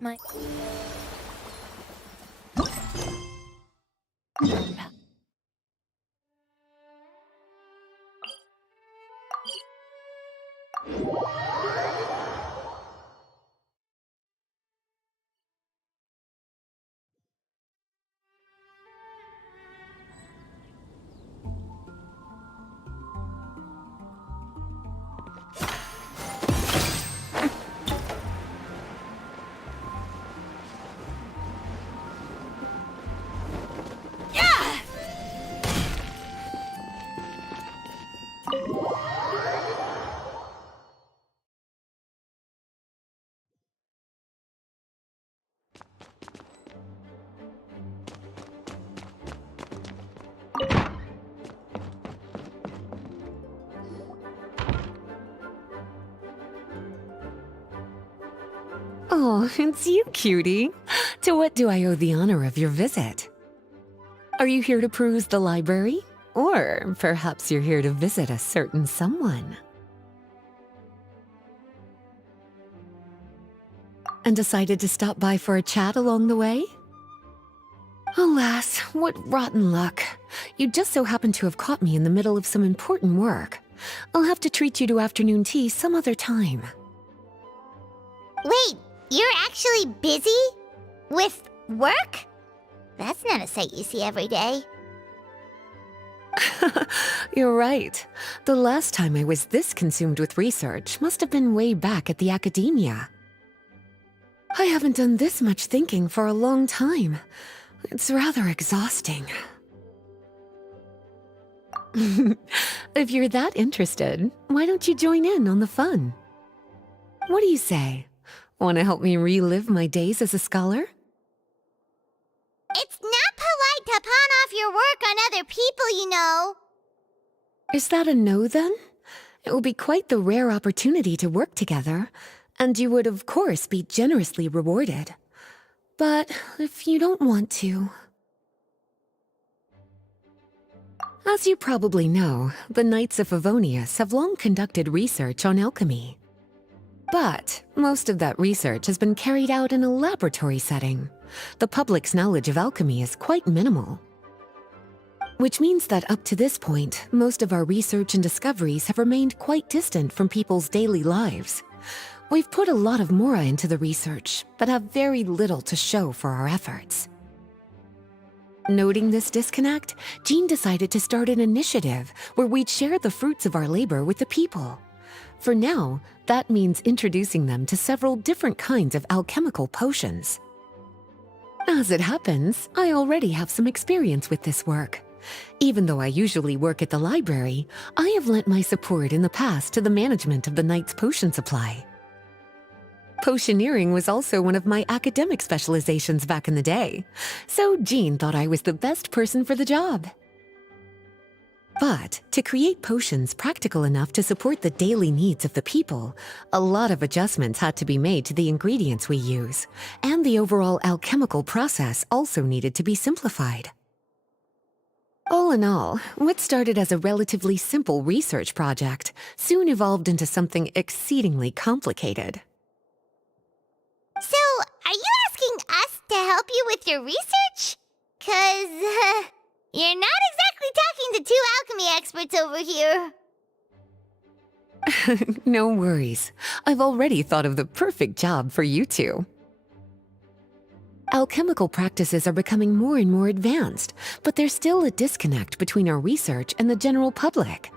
My... Oh, it's you, cutie. To what do I owe the honor of your visit? Are you here to peruse the library? Or perhaps you're here to visit a certain someone? And decided to stop by for a chat along the way? Alas, what rotten luck. You just so happen to have caught me in the middle of some important work. I'll have to treat you to afternoon tea some other time. Wait, you're actually busy? With work? That's not a sight you see every day. You're right. The last time I was this consumed with research must have been way back at the academia. I haven't done this much thinking for a long time. It's rather exhausting. If you're that interested, why don't you join in on the fun? What do you say? Want to help me relive my days as a scholar? It's not polite to pawn off your work on other people, you know. Is that a no, then? It will be quite the rare opportunity to work together, and you would, of course, be generously rewarded. But if you don't want to... As you probably know, the Knights of Favonius have long conducted research on alchemy. But most of that research has been carried out in a laboratory setting. The public's knowledge of alchemy is quite minimal. Which means that up to this point, most of our research and discoveries have remained quite distant from people's daily lives. We've put a lot of mora into the research, but have very little to show for our efforts. Noting this disconnect, Jean decided to start an initiative where we'd share the fruits of our labor with the people. For now, that means introducing them to several different kinds of alchemical potions. As it happens, I already have some experience with this work. Even though I usually work at the library, I have lent my support in the past to the management of the Knight's potion supply. Potioneering was also one of my academic specializations back in the day, so Jean thought I was the best person for the job. But to create potions practical enough to support the daily needs of the people, a lot of adjustments had to be made to the ingredients we use, and the overall alchemical process also needed to be simplified. All in all, what started as a relatively simple research project soon evolved into something exceedingly complicated. So, are you asking us to help you with your research? 'Cause, you're not exactly talking to two alchemy experts over here. No worries. I've already thought of the perfect job for you two. Alchemical practices are becoming more and more advanced, but there's still a disconnect between our research and the general public.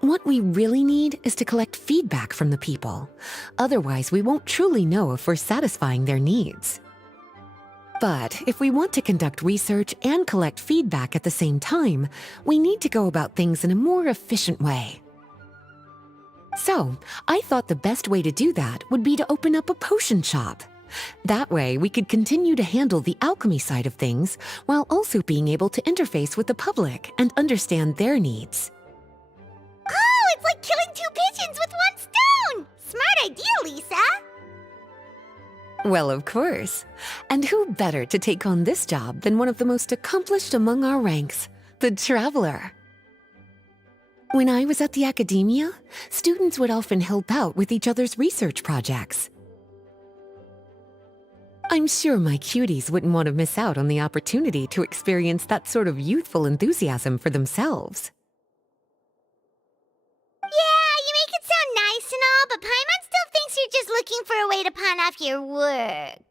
What we really need is to collect feedback from the people. Otherwise, we won't truly know if we're satisfying their needs. But if we want to conduct research and collect feedback at the same time, we need to go about things in a more efficient way. So, I thought the best way to do that would be to open up a potion shop. That way, we could continue to handle the alchemy side of things while also being able to interface with the public and understand their needs. Oh, it's like killing two pigeons with one stone! Smart idea, Lisa! Well, of course. And who better to take on this job than one of the most accomplished among our ranks, the Traveler? When I was at the academia, students would often help out with each other's research projects. I'm sure my cuties wouldn't want to miss out on the opportunity to experience that sort of youthful enthusiasm for themselves. Yeah, you make it sound nice and all, but Paimon still thinks you're just looking for a way to pawn off your work.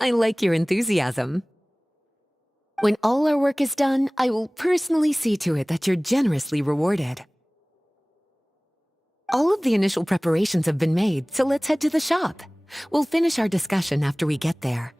I like your enthusiasm. When all our work is done, I will personally see to it that you're generously rewarded. All of the initial preparations have been made, so let's head to the shop. We'll finish our discussion after we get there.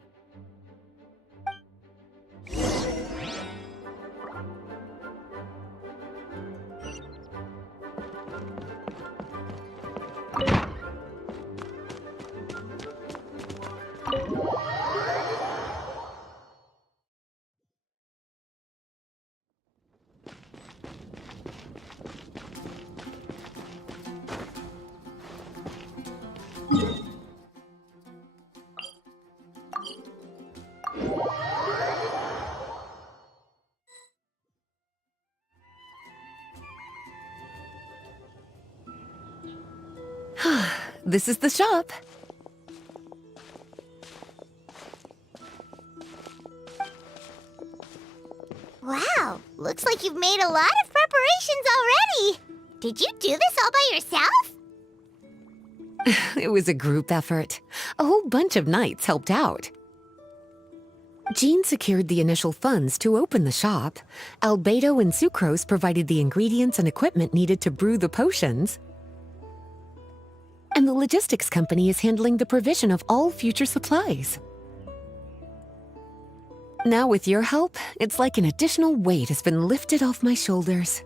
This is the shop. Wow, looks like you've made a lot of preparations already. Did you do this all by yourself? It was a group effort. A whole bunch of knights helped out. Jean secured the initial funds to open the shop. Albedo and Sucrose provided the ingredients and equipment needed to brew the potions. And the logistics company is handling the provision of all future supplies. Now with your help, it's like an additional weight has been lifted off my shoulders.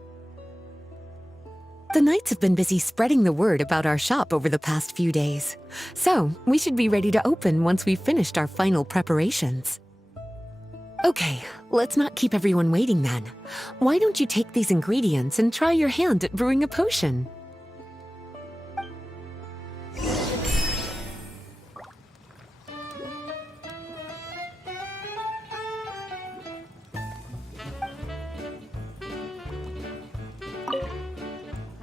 The knights have been busy spreading the word about our shop over the past few days, so we should be ready to open once we've finished our final preparations. Okay, let's not keep everyone waiting then. Why don't you take these ingredients and try your hand at brewing a potion?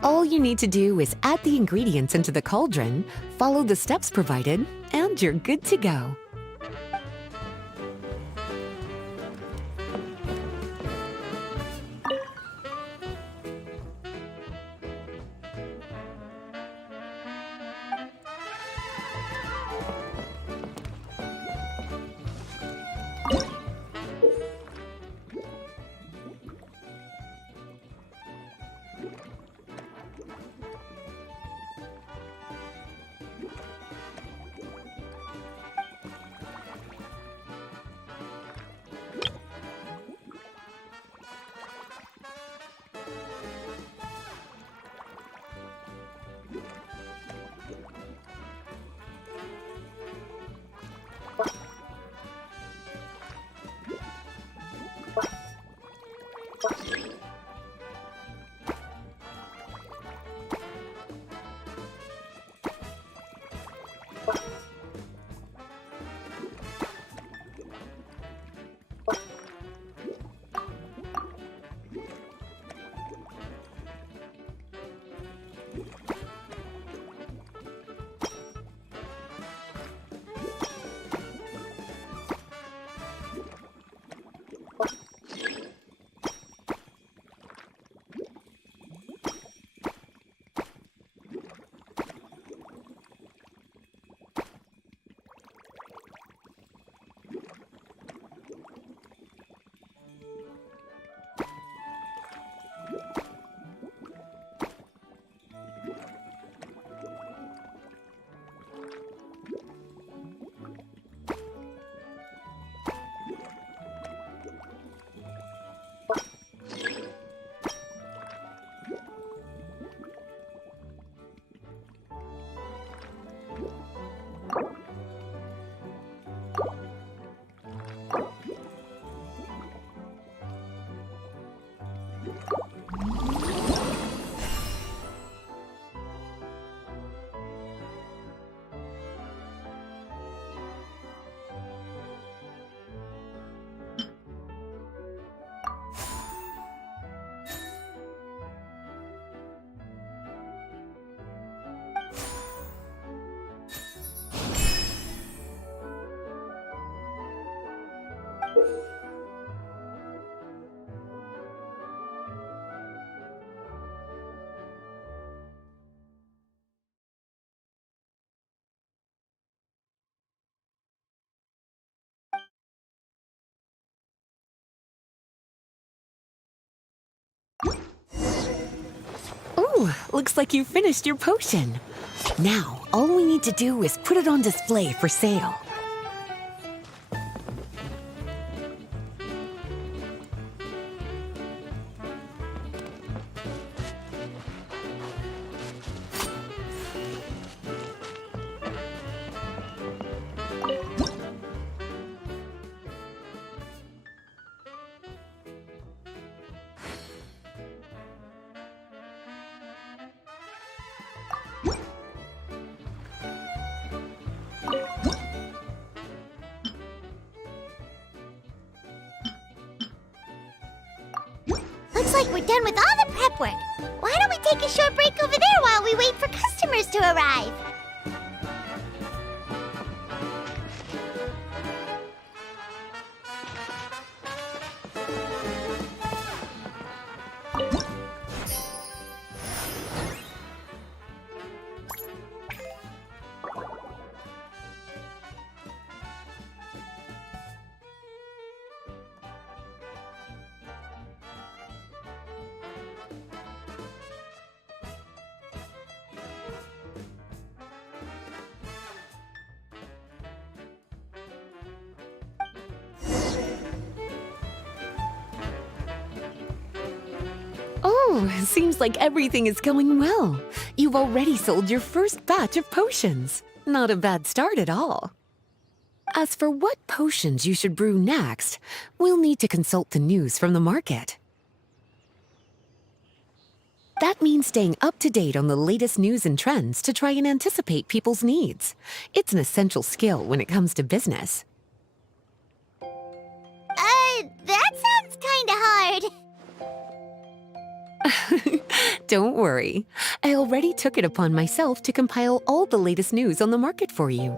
All you need to do is add the ingredients into the cauldron, follow the steps provided, and you're good to go. Ooh, looks like you finished your potion. Now, all we need to do is put it on display for sale. Looks like we're done with all the prep work. Why don't we take a short break over there while we wait for customers to arrive? Oh, seems like everything is going well. You've already sold your first batch of potions. Not a bad start at all. As for what potions you should brew next, we'll need to consult the news from the market. That means staying up to date on the latest news and trends to try and anticipate people's needs. It's an essential skill when it comes to business. That sounds kinda hard. Don't worry. I already took it upon myself to compile all the latest news on the market for you.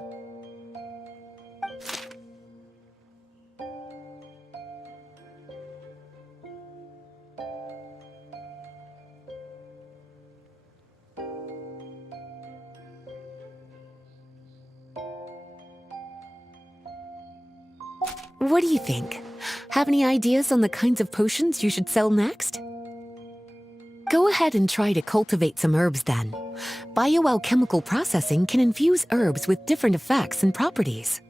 What do you think? Have any ideas on the kinds of potions you should sell next? Go ahead and try to cultivate some herbs then. Bioalchemical processing can infuse herbs with different effects and properties.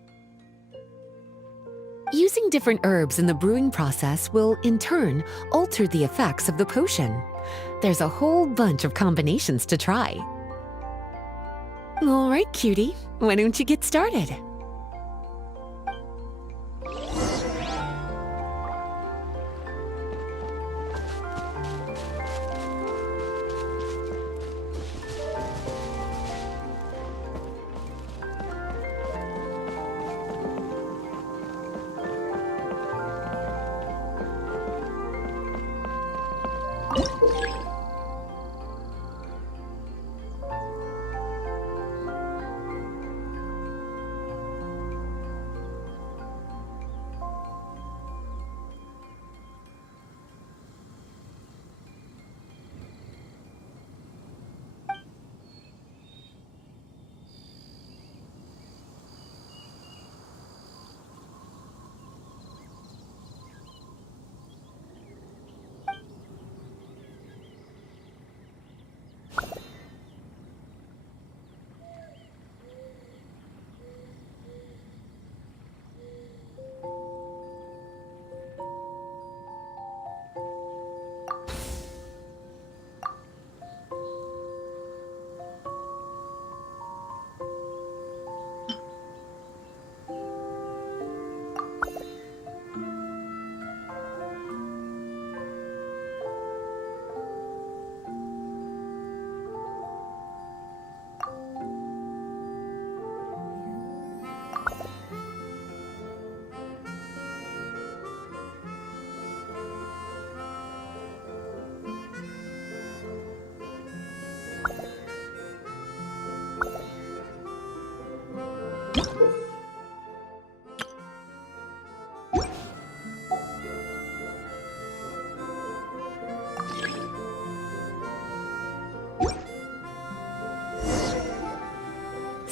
Using different herbs in the brewing process will, in turn, alter the effects of the potion. There's a whole bunch of combinations to try. All right, cutie, why don't you get started?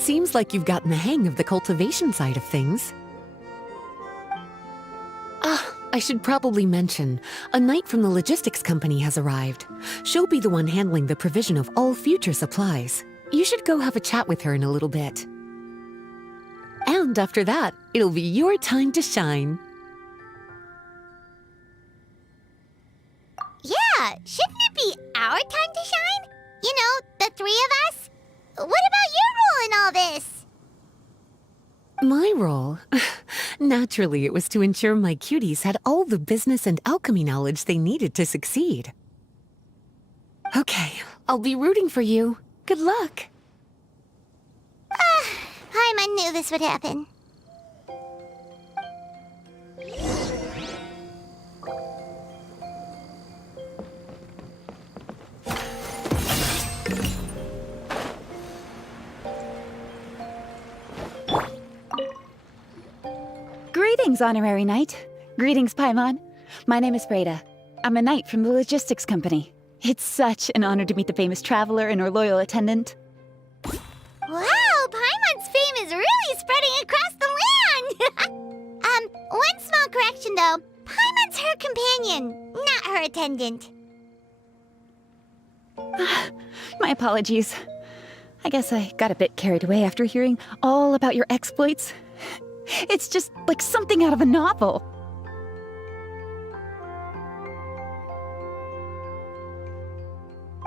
Seems like you've gotten the hang of the cultivation side of things. Ah, I should probably mention, a knight from the logistics company has arrived. She'll be the one handling the provision of all future supplies. You should go have a chat with her in a little bit. And after that, it'll be your time to shine. Yeah, shouldn't it be our time to shine? You know, the three of us? What about your role in all this? My role? Naturally, it was to ensure my cuties had all the business and alchemy knowledge they needed to succeed. Okay, I'll be rooting for you. Good luck. Paimon knew this would happen. Greetings, Honorary Knight. Greetings, Paimon. My name is Freda. I'm a knight from the logistics company. It's such an honor to meet the famous traveler and her loyal attendant. Wow, Paimon's fame is really spreading across the land! One small correction though. Paimon's her companion, not her attendant. My apologies. I guess I got a bit carried away after hearing all about your exploits. It's just like something out of a novel.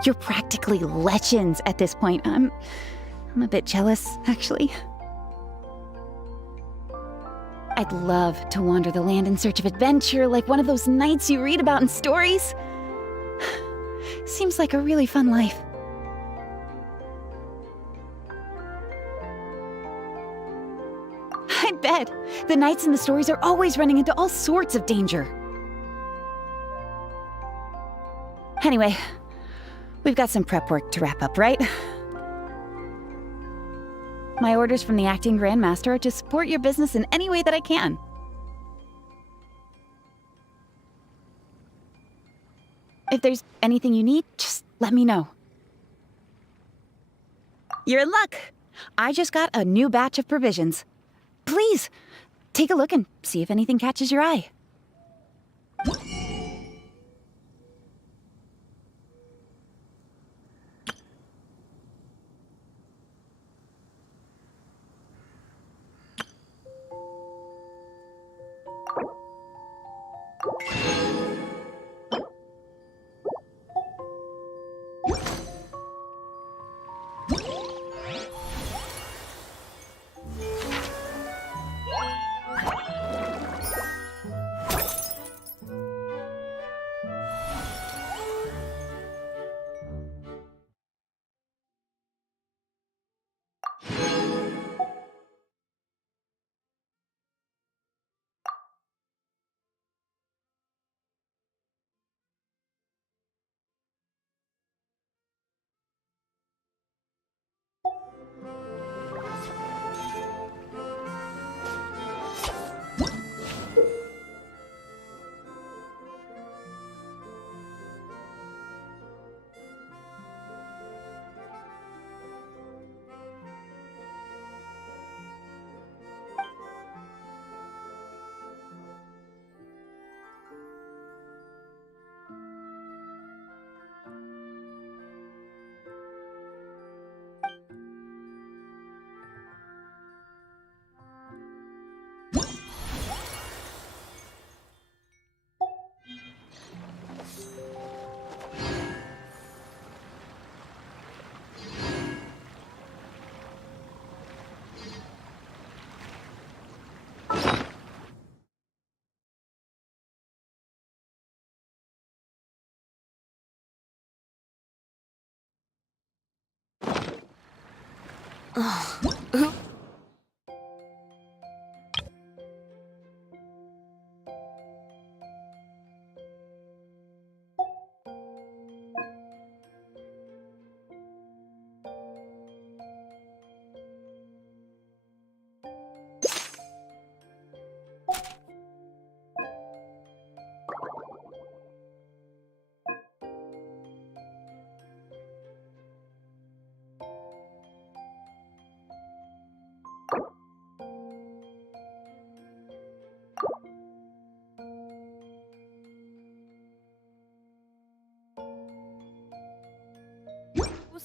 You're practically legends at this point. I'm a bit jealous, actually. I'd love to wander the land in search of adventure like one of those knights you read about in stories. Seems like a really fun life. I bet. The knights in the stories are always running into all sorts of danger. Anyway, we've got some prep work to wrap up, right? My orders from the acting Grandmaster are to support your business in any way that I can. If there's anything you need, just let me know. You're in luck. I just got a new batch of provisions. Please, take a look and see if anything catches your eye.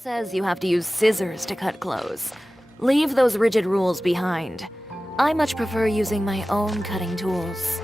says you have to use scissors to cut clothes. Leave those rigid rules behind. I much prefer using my own cutting tools.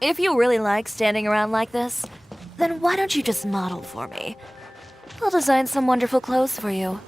If you really like standing around like this, then why don't you just model for me? I'll design some wonderful clothes for you.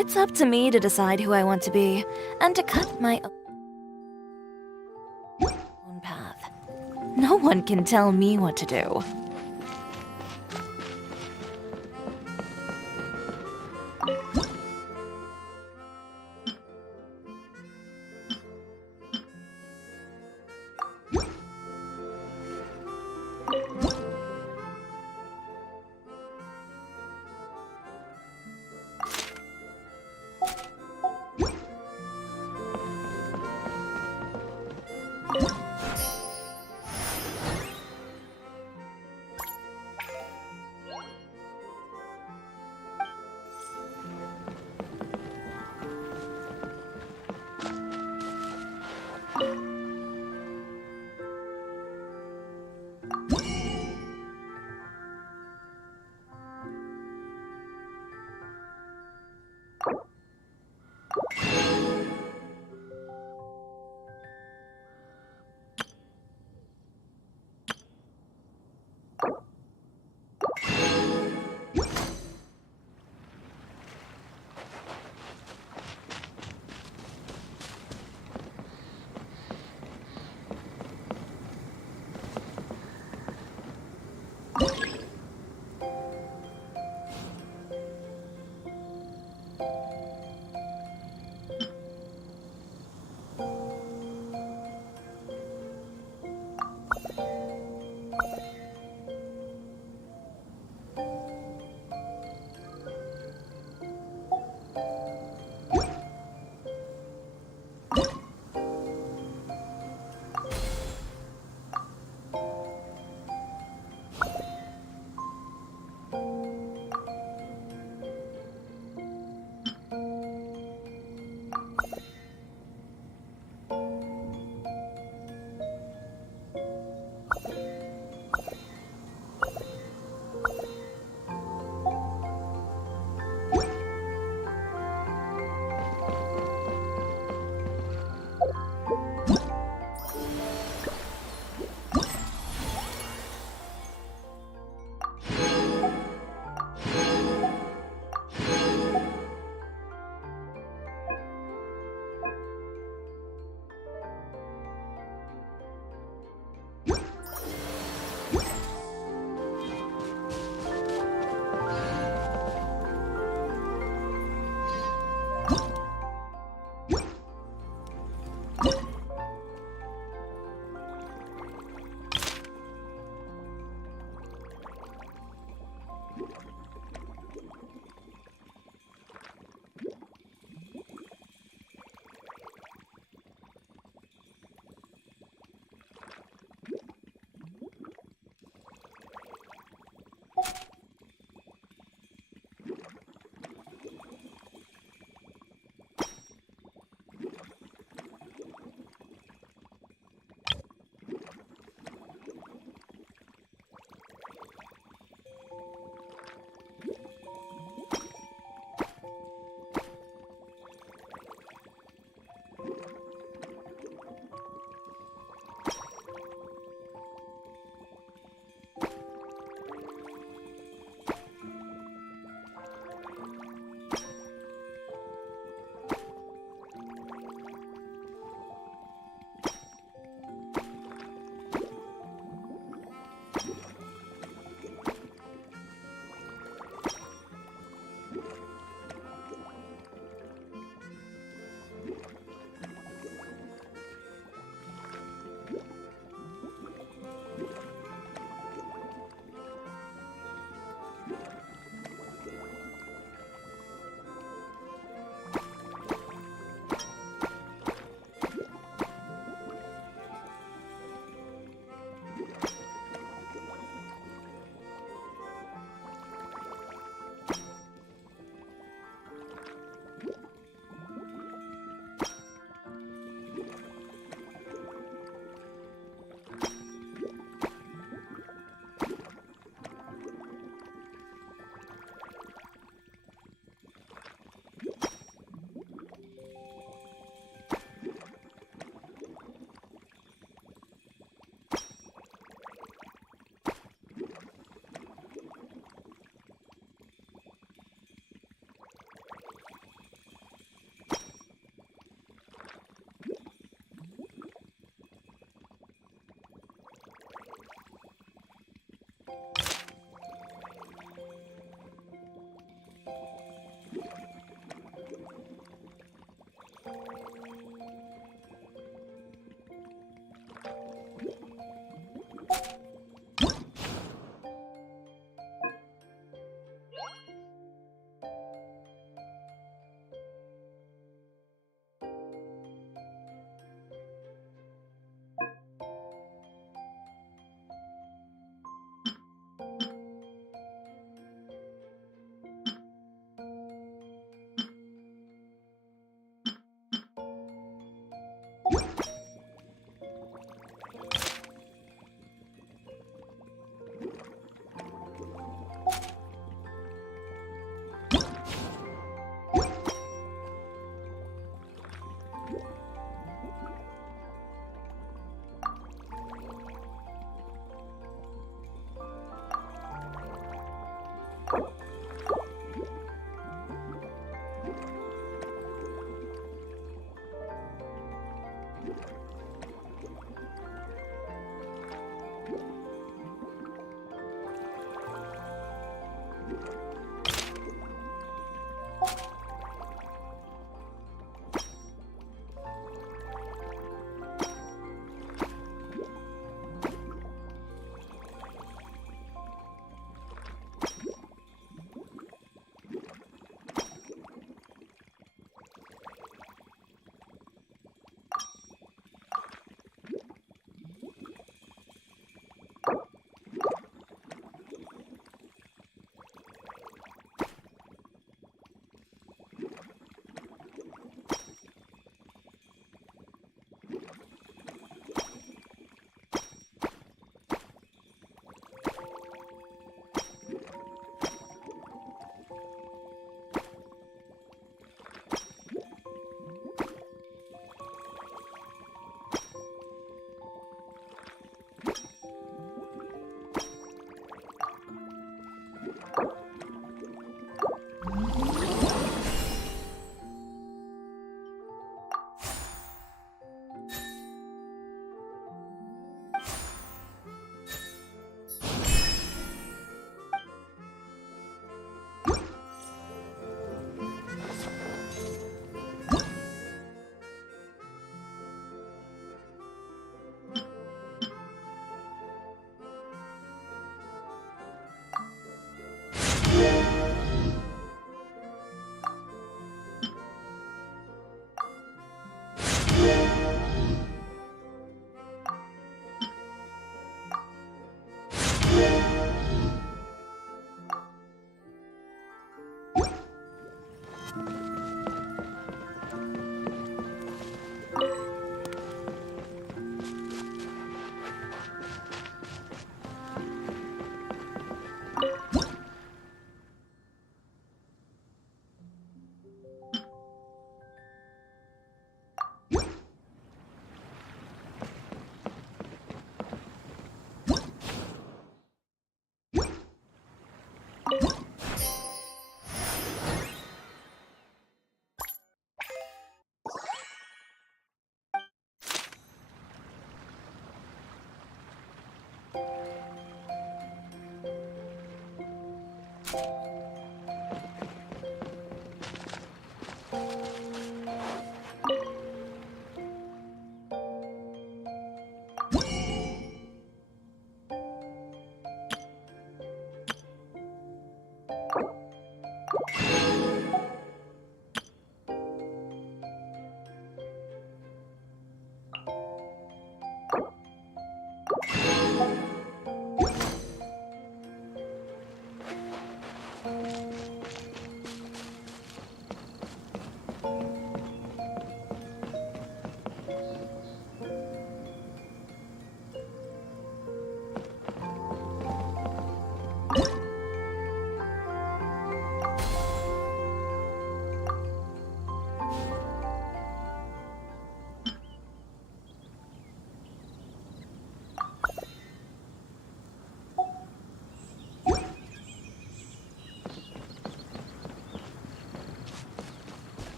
It's up to me to decide who I want to be, and to cut my own path. No one can tell me what to do.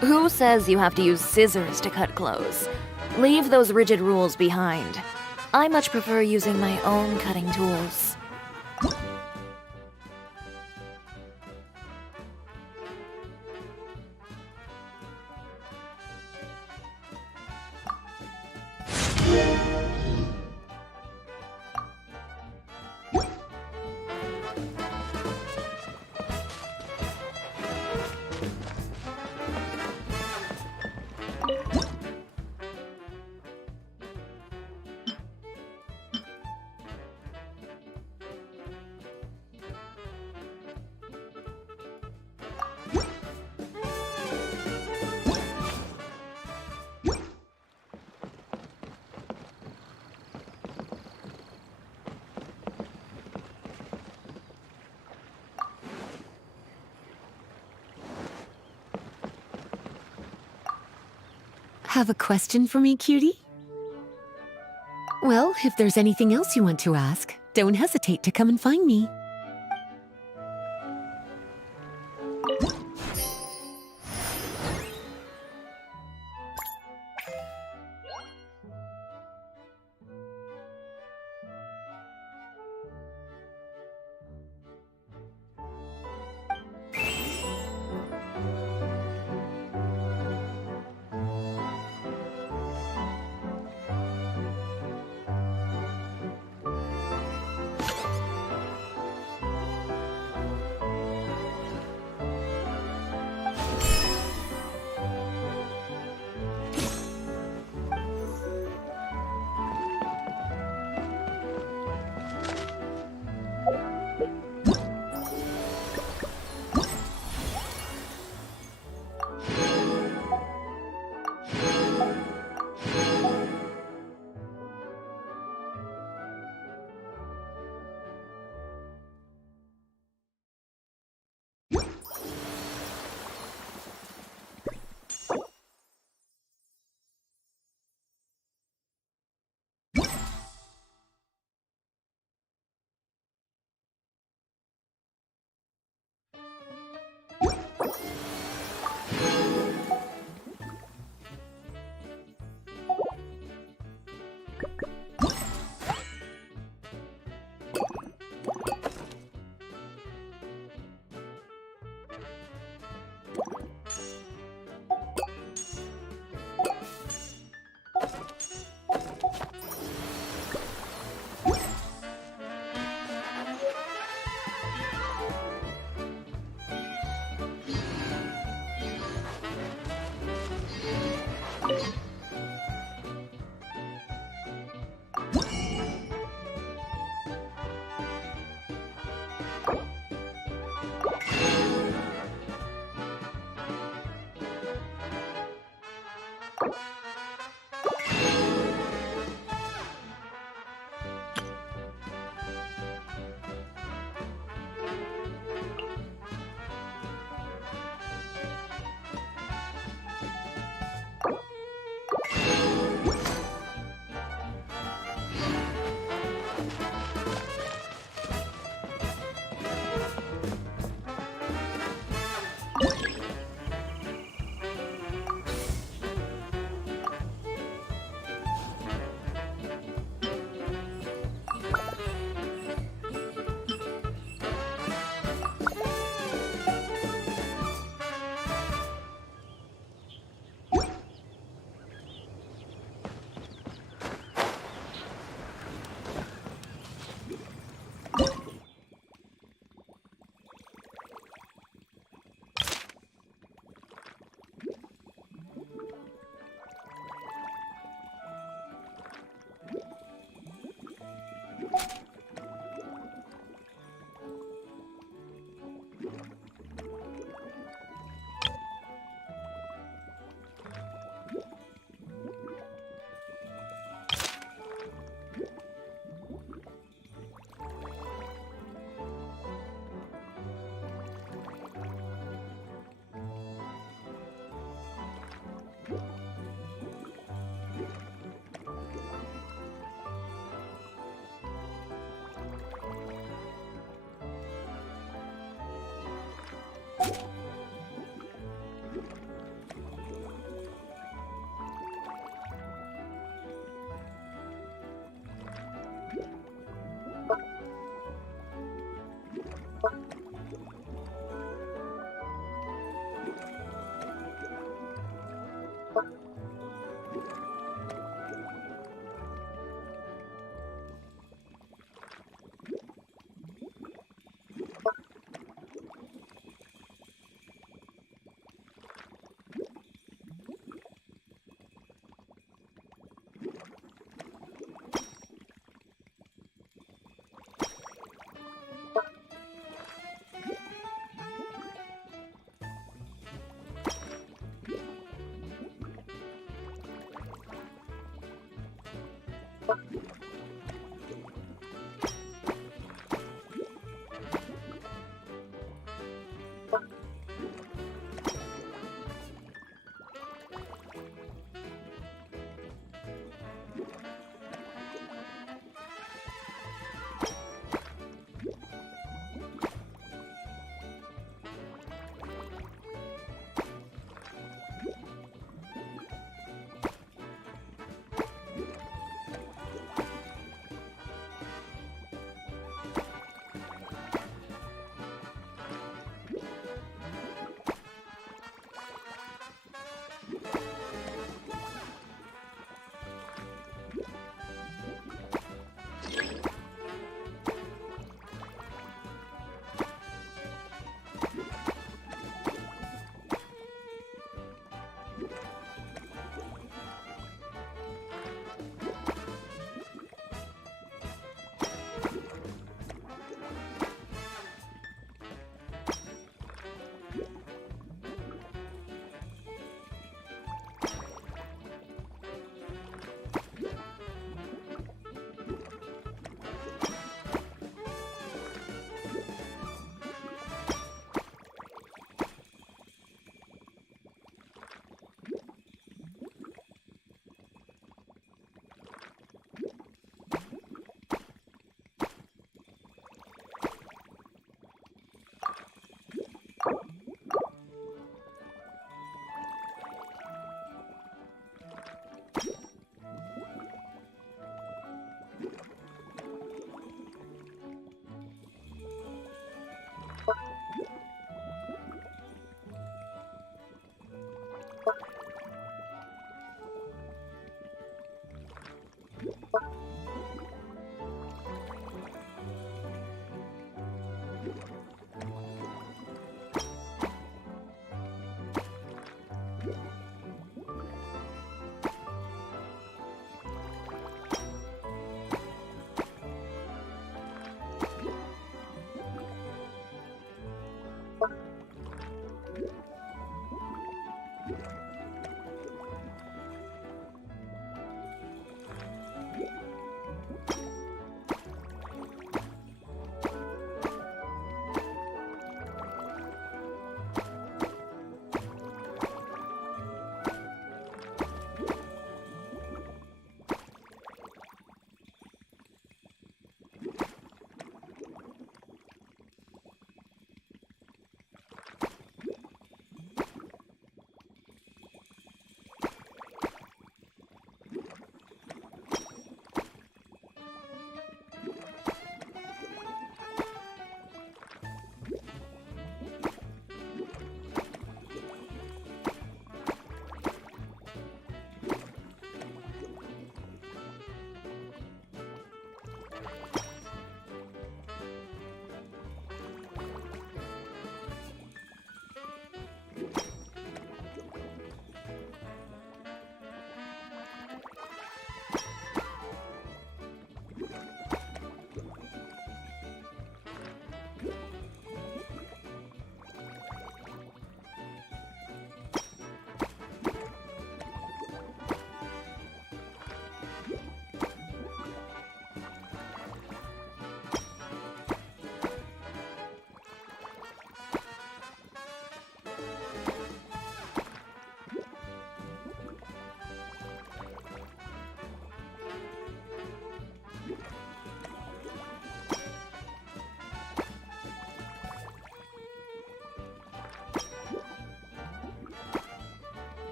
Who says you have to use scissors to cut clothes? Leave those rigid rules behind. I much prefer using my own cutting tools. Have a question for me, cutie? Well, if there's anything else you want to ask, don't hesitate to come and find me.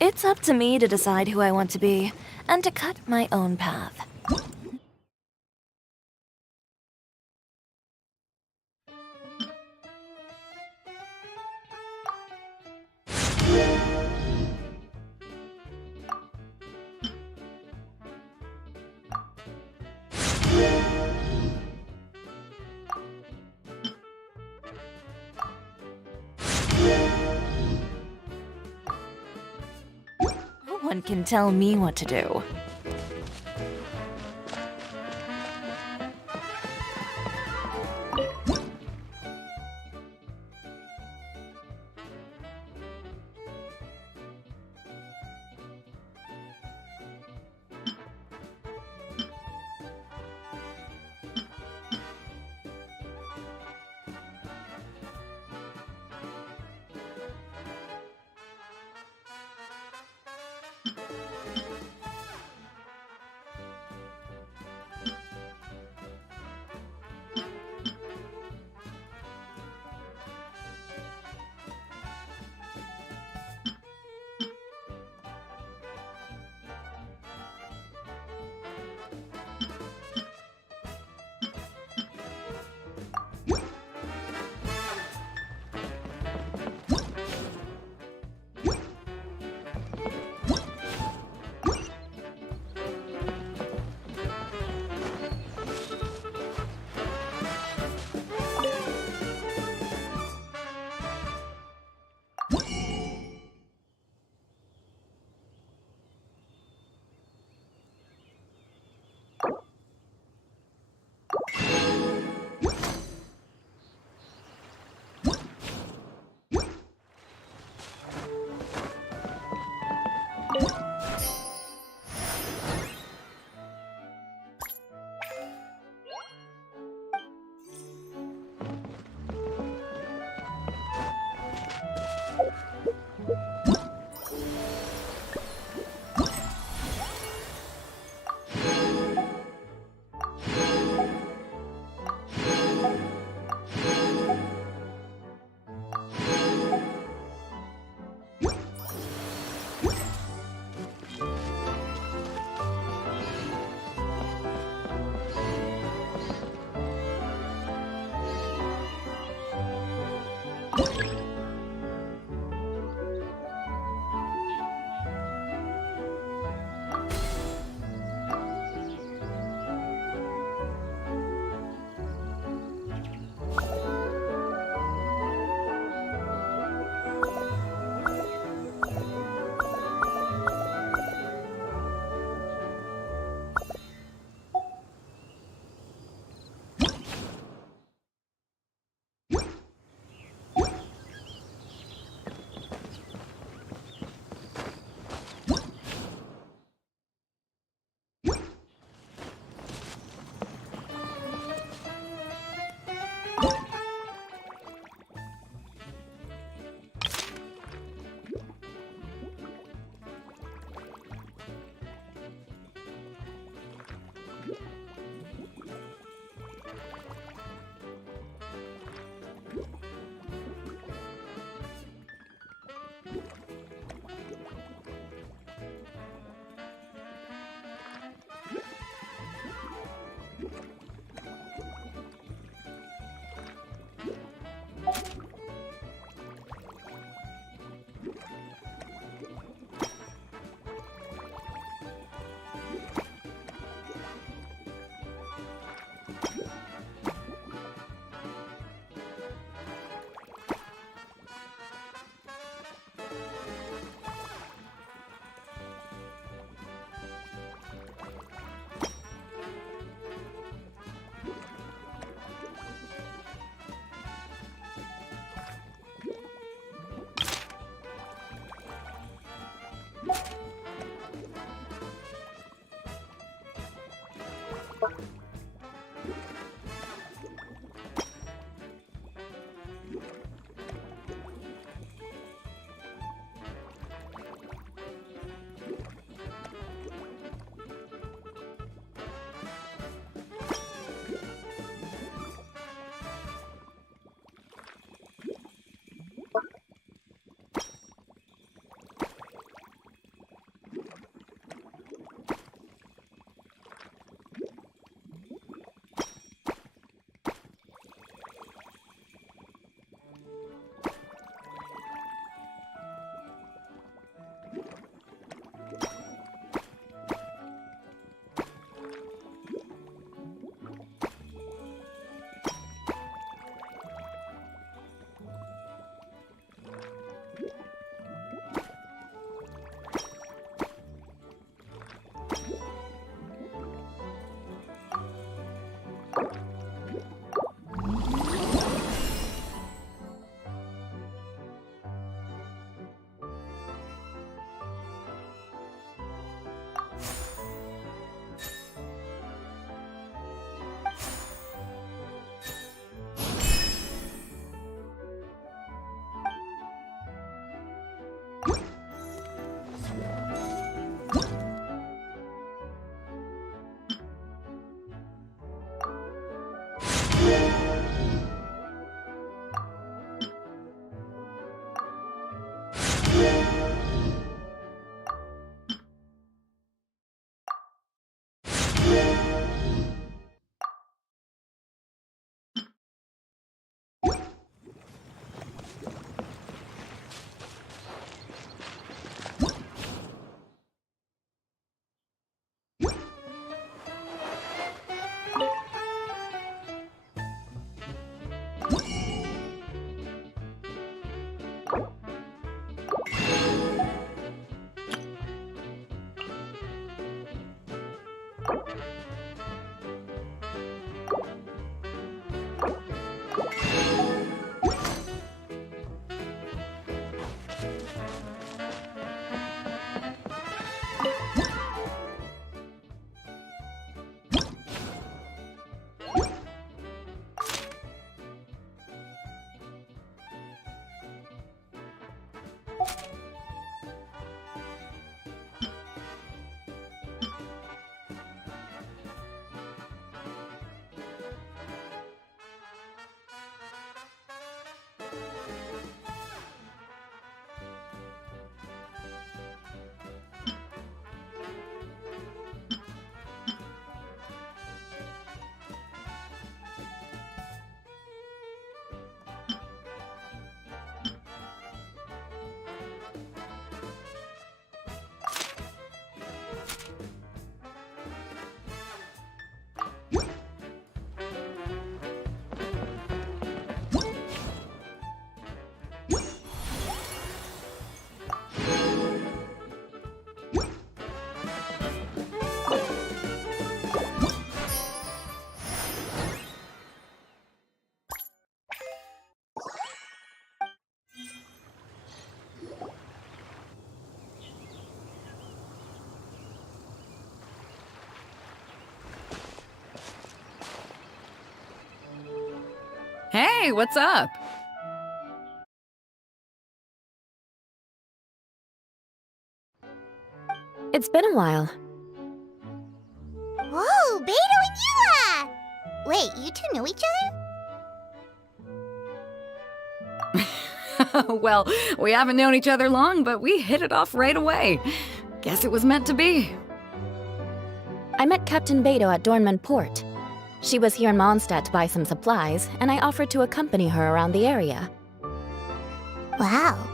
It's up to me to decide who I want to be, and to cut my own path. No one can tell me what to do. Hey, what's up? It's been a while. Whoa, Beto and Yua! Wait, you two know each other? Well, we haven't known each other long, but we hit it off right away. Guess it was meant to be. I met Captain Beto at Dornman Port. She was here in Mondstadt to buy some supplies, and I offered to accompany her around the area. Wow,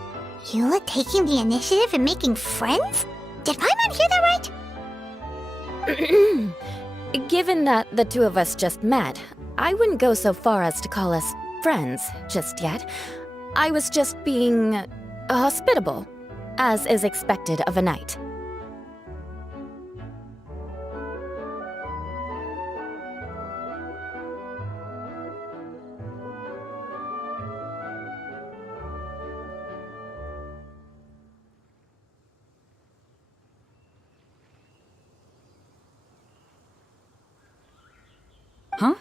Yula taking the initiative and making friends? Did Paimon hear that right? Given that the two of us just met, I wouldn't go so far as to call us friends just yet. I was just being hospitable, as is expected of a knight. Huh?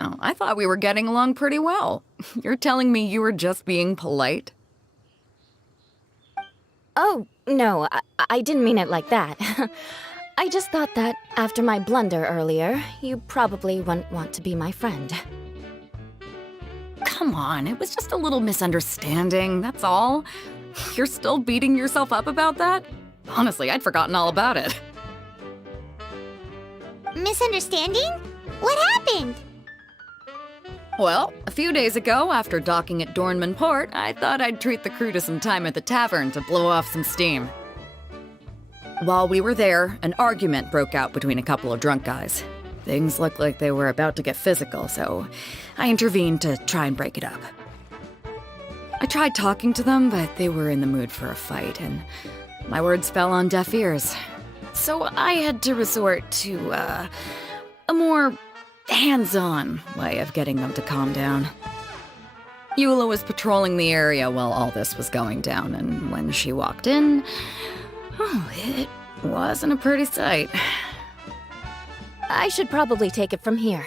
Oh, I thought we were getting along pretty well. You're telling me you were just being polite? Oh, no, I didn't mean it like that. I just thought that after my blunder earlier, you probably wouldn't want to be my friend. Come on, it was just a little misunderstanding, that's all. You're still beating yourself up about that? Honestly, I'd forgotten all about it. Misunderstanding? What happened? Well, a few days ago, after docking at Dornman Port, I thought I'd treat the crew to some time at the tavern to blow off some steam. While we were there, an argument broke out between a couple of drunk guys. Things looked like they were about to get physical, so I intervened to try and break it up. I tried talking to them, but they were in the mood for a fight, and my words fell on deaf ears. So I had to resort to, a more hands-on way of getting them to calm down. Eula was patrolling the area while all this was going down, and when she walked in, oh, it wasn't a pretty sight. I should probably take it from here.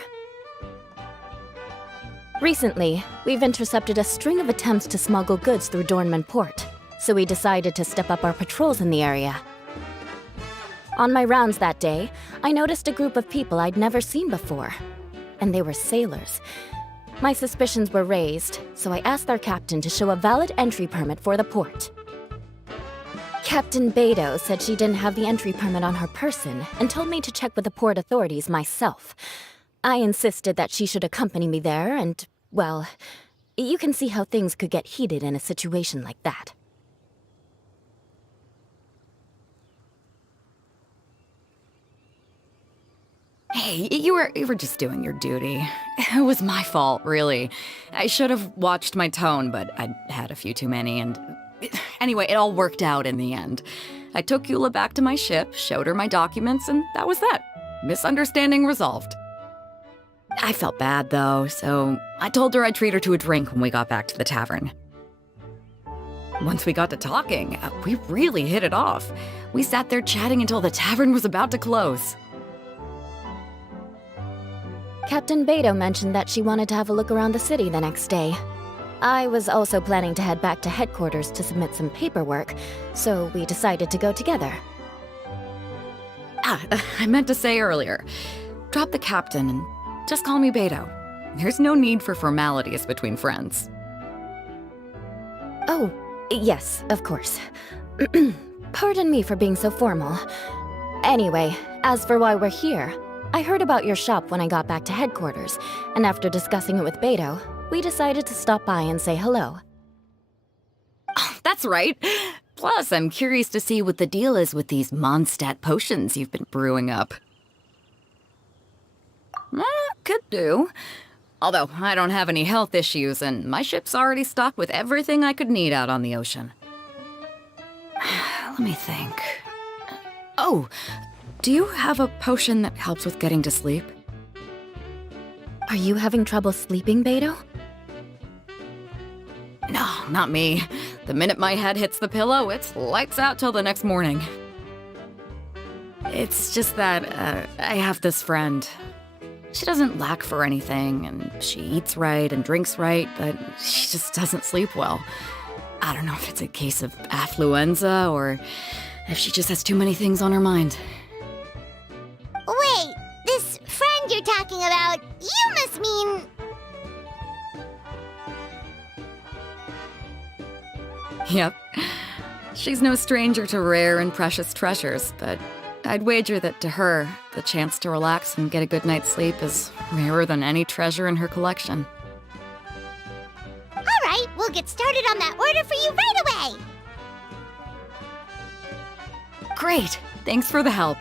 Recently, we've intercepted a string of attempts to smuggle goods through Dornman Port, so we decided to step up our patrols in the area. On my rounds that day, I noticed a group of people I'd never seen before, and they were sailors. My suspicions were raised, so I asked our captain to show a valid entry permit for the port. Captain Beto said she didn't have the entry permit on her person and told me to check with the port authorities myself. I insisted that she should accompany me there, and, well, you can see how things could get heated in a situation like that. Hey, you were just doing your duty. It was my fault, really. I should have watched my tone, but I'd had a few too many, and anyway, it all worked out in the end. I took Eula back to my ship, showed her my documents, and that was that. Misunderstanding resolved. I felt bad, though, so I told her I'd treat her to a drink when we got back to the tavern. Once we got to talking, we really hit it off. We sat there chatting until the tavern was about to close. Captain Beto mentioned that she wanted to have a look around the city the next day. I was also planning to head back to headquarters to submit some paperwork, so we decided to go together. I meant to say earlier, drop the captain and just call me Beto. There's no need for formalities between friends. Oh, yes, of course. Pardon me for being so formal. Anyway, as for why we're here, I heard about your shop when I got back to headquarters, and after discussing it with Beto, we decided to stop by and say hello. Oh, that's right. Plus, I'm curious to see what the deal is with these Mondstadt potions you've been brewing up. Could do. Although, I don't have any health issues, and my ship's already stocked with everything I could need out on the ocean. Let me think. Oh, do you have a potion that helps with getting to sleep? Are you having trouble sleeping, Beto? No, not me. The minute my head hits the pillow, it's lights out till the next morning. It's just that, I have this friend. She doesn't lack for anything, and she eats right and drinks right, but she just doesn't sleep well. I don't know if it's a case of affluenza or if she just has too many things on her mind. Wait, this friend you're talking about, you must mean... Yep. She's no stranger to rare and precious treasures, but I'd wager that to her, the chance to relax and get a good night's sleep is rarer than any treasure in her collection. All right, we'll get started on that order for you right away. Great! Thanks for the help.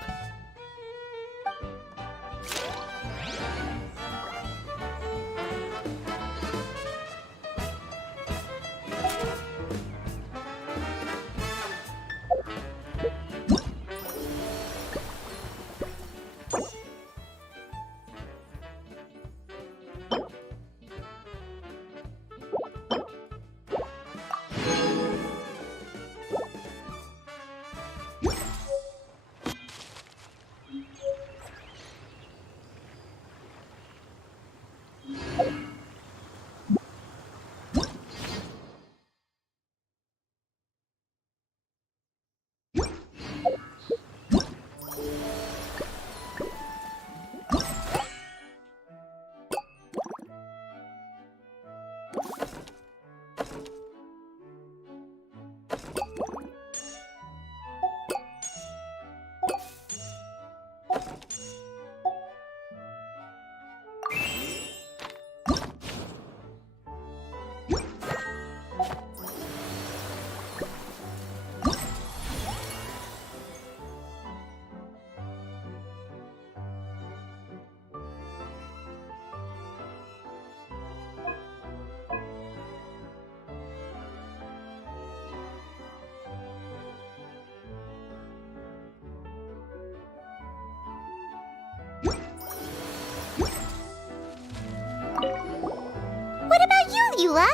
What about you, Eula?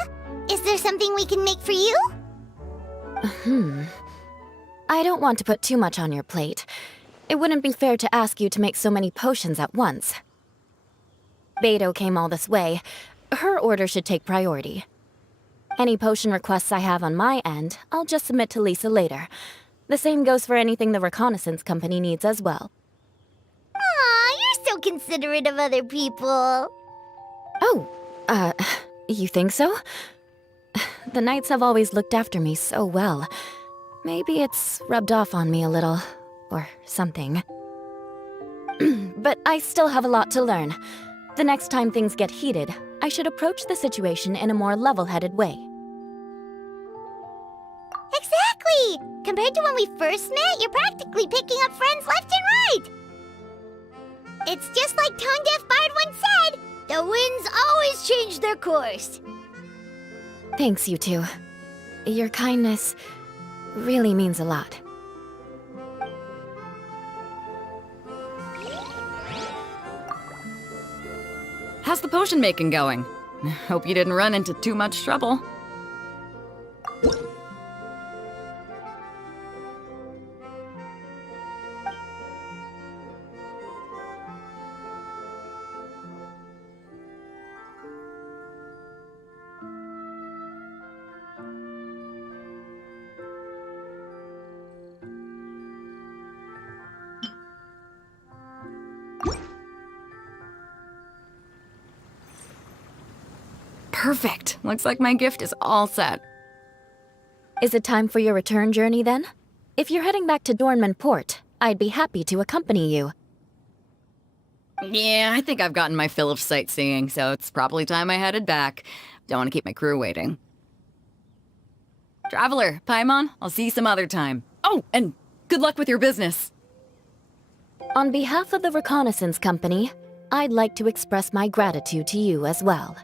Is there something we can make for you? I don't want to put too much on your plate. It wouldn't be fair to ask you to make so many potions at once. Beidou came all this way. Her order should take priority. Any potion requests I have on my end, I'll just submit to Lisa later. The same goes for anything the reconnaissance company needs as well. Aw, you're so considerate of other people. Oh, you think so? The Knights have always looked after me so well. Maybe it's rubbed off on me a little, or something. But I still have a lot to learn. The next time things get heated, I should approach the situation in a more level-headed way. Exactly! Compared to when we first met, you're practically picking up friends left and right! It's just like Tone Deaf Bard once said, the winds always change their course. Thanks, you two. Your kindness really means a lot. How's the potion making going? Hope you didn't run into too much trouble. Perfect. Looks like my gift is all set. Is it time for your return journey then? If you're heading back to Dornman Port, I'd be happy to accompany you. Yeah, I think I've gotten my fill of sightseeing, so it's probably time I headed back. Don't want to keep my crew waiting. Traveler, Paimon, I'll see you some other time. Oh, and good luck with your business. On behalf of the Reconnaissance Company, I'd like to express my gratitude to you as well.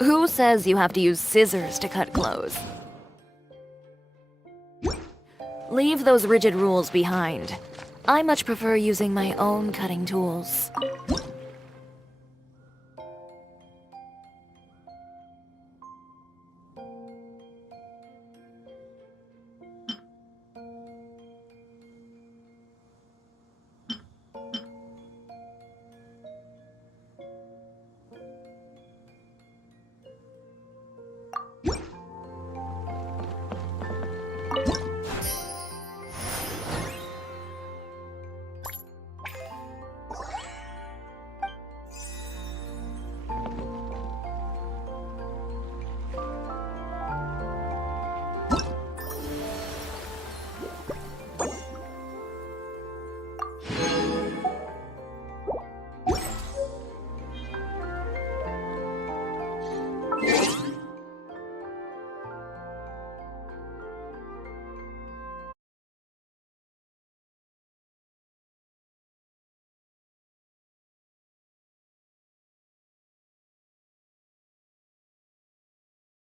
Who says you have to use scissors to cut clothes? Leave those rigid rules behind. I much prefer using my own cutting tools.